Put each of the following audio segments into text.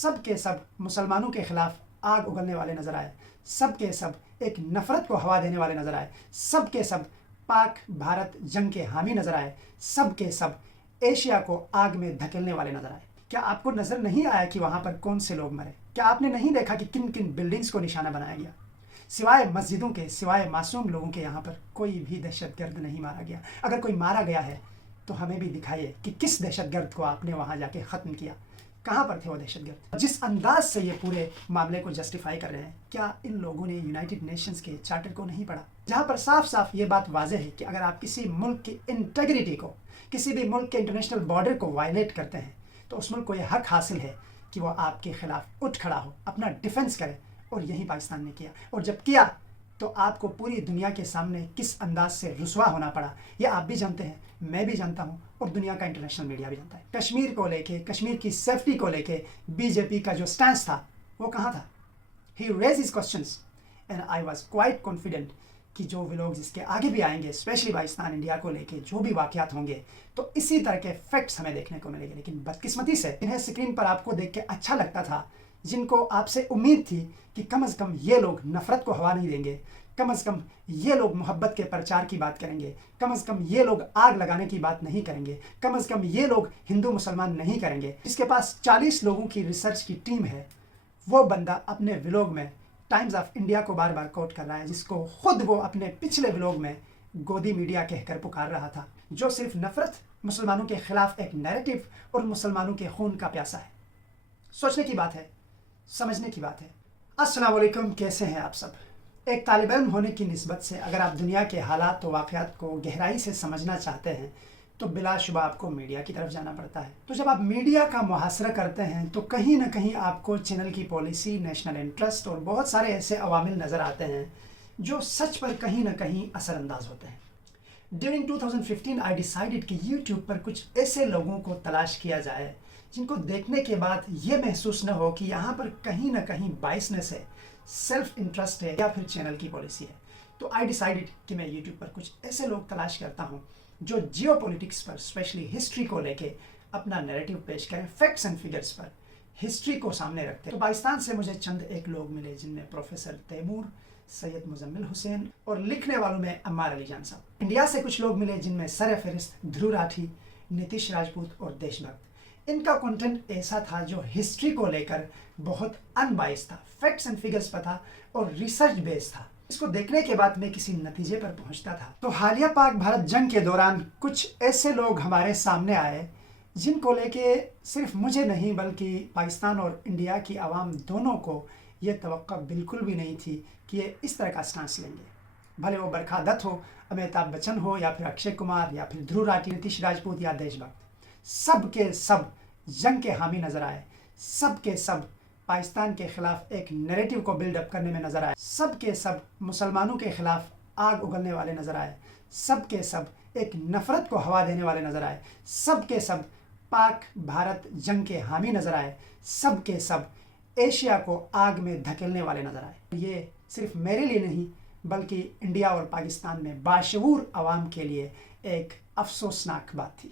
سب کے سب مسلمانوں کے خلاف آگ اگلنے والے نظر آئے، سب کے سب ایک نفرت کو ہوا دینے والے نظر آئے، سب کے سب پاک بھارت جنگ کے حامی نظر آئے، سب کے سب ایشیا کو آگ میں دھکیلنے والے نظر آئے۔ کیا آپ کو نظر نہیں آیا کہ وہاں پر کون سے لوگ مرے؟ کیا آپ نے نہیں دیکھا کہ کن کن بلڈنگز کو نشانہ بنایا گیا؟ سوائے مسجدوں کے، سوائے معصوم لوگوں کے یہاں پر کوئی بھی دہشت گرد نہیں مارا گیا۔ اگر کوئی مارا گیا ہے تو ہمیں بھی دکھائیے کہ کس دہشت گرد کو آپ نے وہاں جا کے ختم کیا، کہاں پر تھے وہ دہشت گرد؟ جس انداز سے یہ پورے معاملے کو جسٹیفائی کر رہے ہیں، کیا ان لوگوں نے یونائٹڈ نیشنز کے چارٹر کو نہیں پڑھا، جہاں پر صاف صاف یہ بات واضح ہے کہ اگر آپ کسی ملک کی انٹیگریٹی کو، کسی بھی ملک کے انٹرنیشنل بارڈر کو وائلیٹ کرتے ہیں تو اس ملک کو یہ حق حاصل ہے کہ وہ آپ کے خلاف اٹھ کھڑا ہو، اپنا ڈیفنس کرے، اور یہی پاکستان نے کیا۔ اور جب کیا تو آپ کو پوری دنیا کے سامنے کس انداز سے رسوا ہونا پڑا، یہ آپ بھی جانتے ہیں، میں بھی جانتا ہوں، اور دنیا کا انٹرنیشنل میڈیا بھی جانتا ہے۔ کشمیر کو لے کے، کشمیر کی سیفٹی کو لے کے بی جے پی کا جو سٹینس تھا وہ کہاں تھا؟ He raise his questions and I was quite confident کہ جو ویلوگز اس کے آگے بھی آئیں گے، اسپیشلی پاکستان انڈیا کو لے کے جو بھی واقعات ہوں گے، تو اسی طرح کے فیکٹس ہمیں دیکھنے کو ملیں گے۔ لیکن بدقسمتی سے انہیں اسکرین پر آپ کو دیکھ کے اچھا لگتا تھا، جن کو آپ سے امید تھی کہ کم از کم یہ لوگ نفرت کو ہوا نہیں دیں گے، کم از کم یہ لوگ محبت کے پرچار کی بات کریں گے، کم از کم یہ لوگ آگ لگانے کی بات نہیں کریں گے، کم از کم یہ لوگ ہندو مسلمان نہیں کریں گے۔ جس کے پاس 40 لوگوں کی ریسرچ کی ٹیم ہے، وہ بندہ اپنے ولاگ میں ٹائمز آف انڈیا کو بار بار کوٹ کر رہا ہے، جس کو خود وہ اپنے پچھلے ولاگ میں گودی میڈیا کہہ کر پکار رہا تھا، جو صرف نفرت، مسلمانوں کے خلاف ایک نیریٹو اور مسلمانوں کے خون کا پیاسا ہے۔ سوچنے کی بات ہے، سمجھنے کی بات ہے۔ السلام علیکم، کیسے ہیں آپ سب؟ ایک طالب علم ہونے کی نسبت سے اگر آپ دنیا کے حالات و واقعات کو گہرائی سے سمجھنا چاہتے ہیں تو بلا شبہ آپ کو میڈیا کی طرف جانا پڑتا ہے۔ تو جب آپ میڈیا کا محاصرہ کرتے ہیں تو کہیں نہ کہیں آپ کو چینل کی پالیسی، نیشنل انٹرسٹ اور بہت سارے ایسے عوامل نظر آتے ہیں جو سچ پر کہیں نہ کہیں اثر انداز ہوتے ہیں۔ ڈیورنگ 2015 آئی ڈیسائیڈڈ کہ یوٹیوب پر کچھ ایسے لوگوں کو تلاش کیا جائے جن کو دیکھنے کے بعد یہ محسوس نہ ہو کہ یہاں پر کہیں نہ کہیں بائسنس ہے، سیلف انٹرسٹ ہے، یا پھر چینل کی پالیسی ہے۔ تو آئی ڈیسائیڈڈ کہ میں یوٹیوب پر کچھ ایسے لوگ تلاش کرتا ہوں جو جیو پولیٹکس پر، اسپیشلی ہسٹری کو لے کے اپنا نیریٹو پیش کریں، facts and figures per history کو سامنے رکھتے ہیں۔ تو پاکستان سے مجھے چند ایک لوگ ملے جن میں پروفیسر تیمور، سید مزمل حسین اور لکھنے والوں میں عمار علی جان صاحب۔ انڈیا سے کچھ لوگ ملے جن میں سر فہرست دھرو راٹھی، نتیش راجپوت اور دیش بھکت۔ ان کا کنٹینٹ ایسا تھا جو ہسٹری کو لے کر بہت ان بائس تھا، فیکٹس اینڈ فگرز پر تھا اور ریسرچ بیس تھا۔ اس کو دیکھنے کے بعد میں کسی نتیجے پر پہنچتا تھا۔ تو حالیہ پاک بھارت جنگ کے دوران کچھ ایسے لوگ ہمارے سامنے آئے جن کو لے کے صرف مجھے نہیں بلکہ پاکستان اور انڈیا کی عوام دونوں کو یہ توقع بالکل بھی نہیں تھی کہ یہ اس طرح کا سٹانس لیں گے۔ بھلے وہ برکھا دت ہو، امیتابھ بچن ہو، یا پھر اکشے کمار، یا پھر دھرو راٹھی، نتیش راجپوت یا دیش بھکت، سب کے سب جنگ کے حامی نظر آئے، سب کے سب پاکستان کے خلاف ایک نیریٹو کو بلڈ اپ کرنے میں نظر آئے، سب کے سب مسلمانوں کے خلاف آگ اگلنے والے نظر آئے، سب کے سب ایک نفرت کو ہوا دینے والے نظر آئے، سب کے سب پاک بھارت جنگ کے حامی نظر آئے، سب کے سب ایشیا کو آگ میں دھکیلنے والے نظر آئے۔ یہ صرف میرے لیے نہیں بلکہ انڈیا اور پاکستان میں باشعور عوام کے لیے ایک افسوسناک بات تھی۔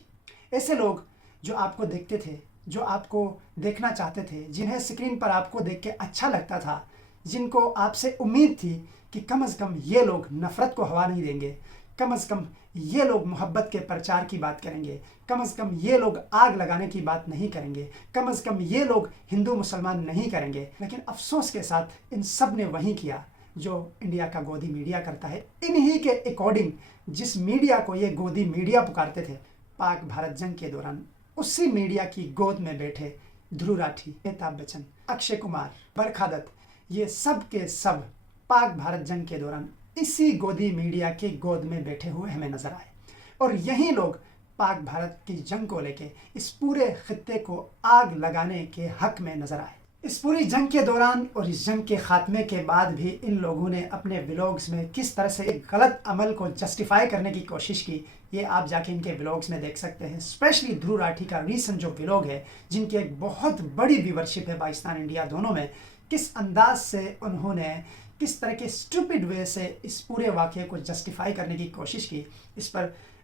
ایسے لوگ جو آپ کو دیکھتے تھے، جو آپ کو دیکھنا چاہتے تھے، جنہیں اسکرین پر آپ کو دیکھ کے اچھا لگتا تھا، جن کو آپ سے امید تھی کہ کم از کم یہ لوگ نفرت کو ہوا نہیں دیں گے، کم از کم یہ لوگ محبت کے پرچار کی بات کریں گے، کم از کم یہ لوگ آگ لگانے کی بات نہیں کریں گے، کم از کم یہ لوگ ہندو مسلمان نہیں کریں گے، لیکن افسوس کے ساتھ ان سب نے وہی کیا جو انڈیا کا گودی میڈیا کرتا ہے۔ انہی کے اکارڈنگ جس میڈیا کو یہ گودی میڈیا پکارتے تھے، پاک بھارت جنگ کے دوران اسی میڈیا کی گود میں بیٹھے دھرو راٹھی، امیتابھ بچن، اکشے کمار، برکھا دت، یہ سب کے سب پاک بھارت جنگ کے دوران اسی گودی میڈیا کی گود میں بیٹھے ہوئے ہمیں نظر آئے، اور یہی لوگ پاک بھارت کی جنگ کو لے کے اس پورے خطے کو آگ لگانے کے حق میں نظر آئے۔ اس پوری جنگ کے دوران اور اس جنگ کے خاتمے کے بعد بھی ان لوگوں نے اپنے ولاگز میں کس طرح سے ایک غلط عمل کو جسٹیفائی کرنے کی کوشش کی، یہ آپ جا کے ان کے ولاگز میں دیکھ سکتے ہیں۔ اسپیشلی دھرو راٹھی کا ریسنٹ جو ولاگ ہے، جن کی ایک بہت بڑی ویورشپ ہے پاکستان انڈیا دونوں میں، کس انداز سے انہوں نے کس طرح کے اسٹوپڈ وے سے اس پورے واقعے کو جسٹیفائی کرنے کی کوشش کی، اس پر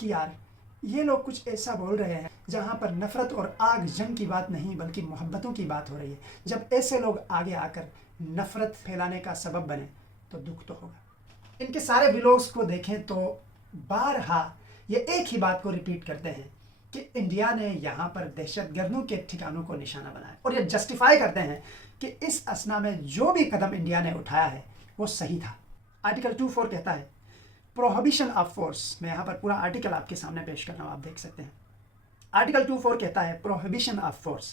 کہ یار یہ لوگ کچھ ایسا بول رہے ہیں جہاں پر نفرت اور آگ جنگ کی بات نہیں بلکہ محبتوں کی بات ہو رہی ہے۔ جب ایسے لوگ آگے آ کر نفرت پھیلانے کا سبب بنے تو دکھ تو ہوگا۔ ان کے سارے ویلوگز کو دیکھیں تو بارہا یہ ایک ہی بات کو ریپیٹ کرتے ہیں کہ انڈیا نے یہاں پر دہشت گردوں کے ٹھکانوں کو نشانہ بنایا، اور یہ جسٹیفائی کرتے ہیں کہ اس اسنا میں جو بھی قدم انڈیا نے اٹھایا ہے وہ صحیح تھا۔ آرٹیکل 24 کہتا ہے پروہیبیشن آف فورس، میں یہاں پر پورا آرٹیکل آپ کے سامنے پیش کر رہا ہوں، آپ دیکھ سکتے ہیں۔ آرٹیکل 24 کہتا ہے prohibition of force,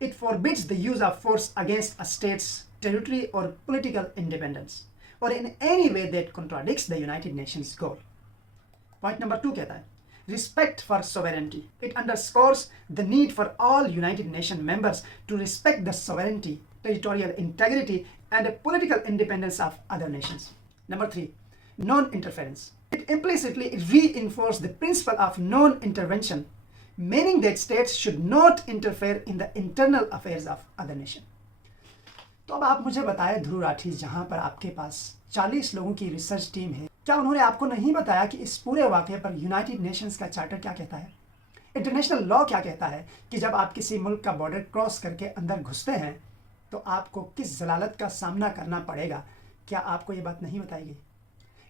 it forbids the use of force against a state's territory اور پولیٹیکل انڈیپینڈنس اور in any way that contradicts the united nations goal. Point number 2 کہتا ہے respect for sovereignty. It underscores the need for all United Nations members to respect the sovereignty, territorial integrity, and political independence of other nations. Number 3, non-interference. It implicitly reinforces the principle of non-intervention, meaning that states should not interfere in the internal affairs of other nations. تو اب آپ مجھے بتائیں دھرو راٹھی، جہاں پر آپ کے پاس 40 لوگوں کی ریسرچ ٹیم ہے، کیا انہوں نے آپ کو نہیں بتایا کہ اس پورے واقعے پر یونائٹڈ نیشنز کا چارٹر کیا کہتا ہے؟ انٹرنیشنل لا کیا کہتا ہے کہ جب آپ کسی ملک کا بارڈر کراس کر کے اندر گھستے ہیں تو آپ کو کس ضلالت کا سامنا کرنا پڑے گا؟ کیا آپ کو یہ بات نہیں بتائی گئی؟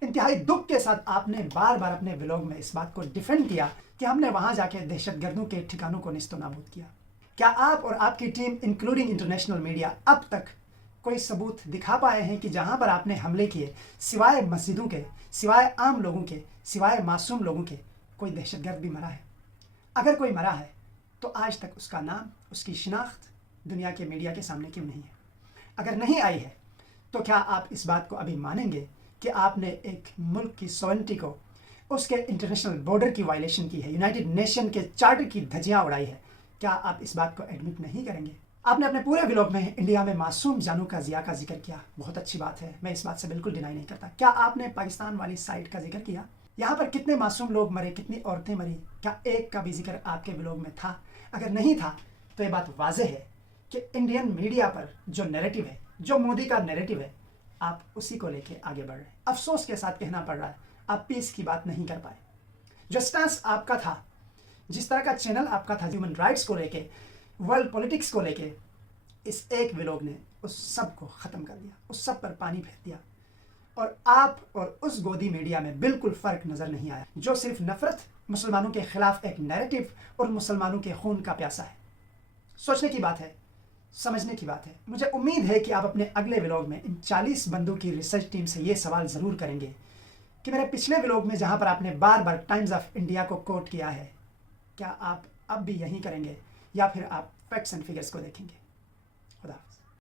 انتہائی دکھ کے ساتھ آپ نے بار بار اپنے ولاگ میں اس بات کو ڈیفینڈ کیا کہ ہم نے وہاں جا کے دہشت گردوں کے ٹھکانوں کو نیست و نابود کیا۔ کیا آپ اور آپ کی ٹیم انکلوڈنگ انٹرنیشنل میڈیا اب تک کوئی ثبوت دکھا پائے ہیں کہ جہاں پر آپ نے حملے کیے سوائے مسجدوں کے، سوائے عام لوگوں کے، سوائے معصوم لوگوں کے کوئی دہشت گرد بھی مرا ہے؟ اگر کوئی مرا ہے تو آج تک اس کا نام، اس کی شناخت دنیا کے میڈیا کے سامنے کیوں نہیں ہے؟ اگر نہیں آئی ہے تو کیا آپ اس بات کو ابھی مانیں گے کہ آپ نے ایک ملک کی سوورنٹی کو، اس کے انٹرنیشنل بارڈر کی وائلیشن کی ہے، یونائٹڈ نیشن کے چارٹر کی دھجیاں اڑائی ہے؟ کیا آپ اس بات کو ایڈمٹ نہیں کریں گے؟ آپ نے اپنے پورے ولاگ میں انڈیا میں معصوم جانوں کا ضیاع کا ذکر کیا، بہت اچھی بات ہے، میں اس بات سے بالکل ڈینائی نہیں کرتا۔ کیا آپ نے پاکستان والی سائٹ کا ذکر کیا؟ یہاں پر کتنے معصوم لوگ مرے، کتنی عورتیں مری، کیا ایک کا بھی ذکر آپ کے ولاگ میں تھا؟ اگر نہیں تھا تو یہ بات واضح ہے کہ انڈین میڈیا پر جو نیریٹو ہے، جو مودی کا نیریٹو ہے، آپ اسی کو لے کے آگے بڑھ رہے ہیں۔ افسوس کے ساتھ کہنا پڑ رہا ہے آپ پیس کی بات نہیں کر پائے۔ جو سٹانس آپ کا تھا، جس طرح کا چینل آپ کا تھا ہیومن رائٹس کو لے کے، ورلڈ پولیٹکس کو لے کے، اس ایک ولاگ نے اس سب کو ختم کر دیا، اس سب پر پانی پھیر دیا، اور آپ اور اس گودی میڈیا میں بالکل فرق نظر نہیں آیا جو صرف نفرت، مسلمانوں کے خلاف ایک نیریٹو اور مسلمانوں کے خون کا پیاسا ہے۔ سوچنے کی بات ہے، سمجھنے کی بات ہے۔ مجھے امید ہے کہ آپ اپنے اگلے ولاگ میں ان 40 بندوں کی ریسرچ ٹیم سے یہ سوال ضرور کریں گے کہ میرے پچھلے ولاگ میں جہاں پر آپ نے بار بار ٹائمز آف انڈیا کو کوٹ کیا ہے، کیا آپ اب بھی یہی کریں گے یا پھر آپ فیکٹس اینڈ فگرز کو دیکھیں گے؟